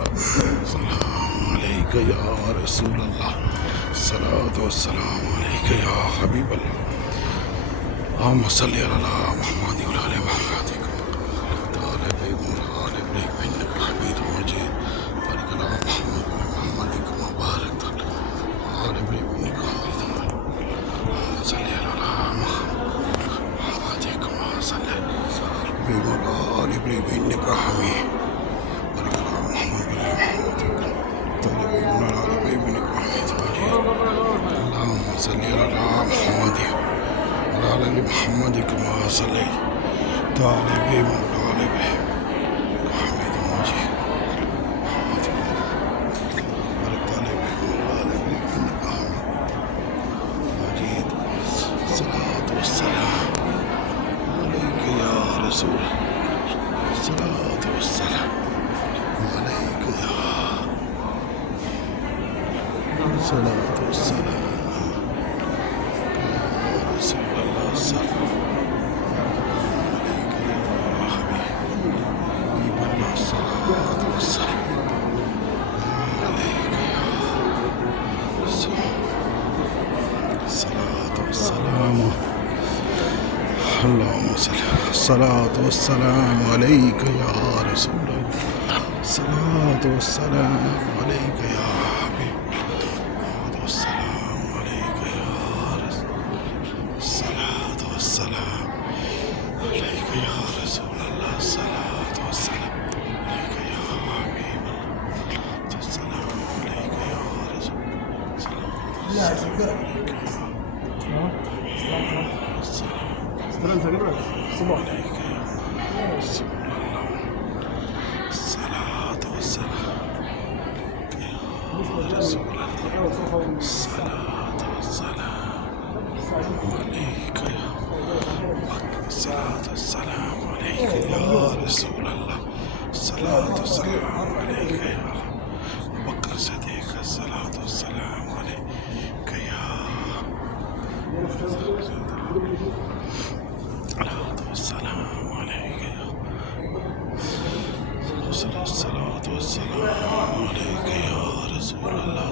सलाम अलैका या रसूल अल्लाह, सलातो वस्सलाम अलैका या हबीब अल्लाह, अल्लाहुम्मा सल्लि अला मुहम्मद व अला मुहम्मद ताले बैगुल आले इब्राहीम इन्नका हमीदुम मजीद बारिक अला मुहम्मद व अला मुहम्मद कमा बारकत अला आले इब्राहीम इन्नका हमीदुम मजीद सल्लि अला मुहम्मद कमा सल्लि बैगुल आले इब्राहीम इन्नका हमीद बारिक अला मुहम्मद व अला मुहम्मद ताले बैगुल आले इब्राहीम इन्नका हमीदुम मजीद अल्लाहुम्मा सल्लि अला मुहम्मद आले मुहम्मद कमा सल्लि ताले बैगुल आले इब्राहीम हमीदुम मजीद बारिक ताले बैगुल आले इब्राहीम इन्नका हमीदुम मजीद सलातो वस्सलाम अलैका या रसूल सलातो वस्सलाम अलैका या सलातो वस्सलाम रसूल अल्लाह सल्लल्लाहु अलैका या हबीब अल्लाह सलातो वस्सलाम अलैका या सलातो वस्सलाम अल्लाहुम्मा सलातो वस्सलाम अलैका या रसूल अल्लाह सलातो वस्सलाम अलैका या हबीब सलातो वस्सलाम अलैका या सलातो वस्सलाम अलैका या रसूल अल्लाह सलातो वस्सलाम अलैका या हबीब सलाम अलैका या रसूल सलातो वस्सलाम सलातो वस्सलाम अलैका या सलातो वस्सलाम अलैका या रसूल अल्लाह सलातो वस्सलाम अलैका या बकर सदीक सलातो वस्सलाम अलैका या सलातो वस्सलाम अलैका या सलातो वस्सलाम अलैका या रसूल अल्लाह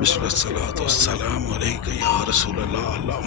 बिस्मिल्लाह सलाम अलैका या रसूल अल्लाह अल्लाह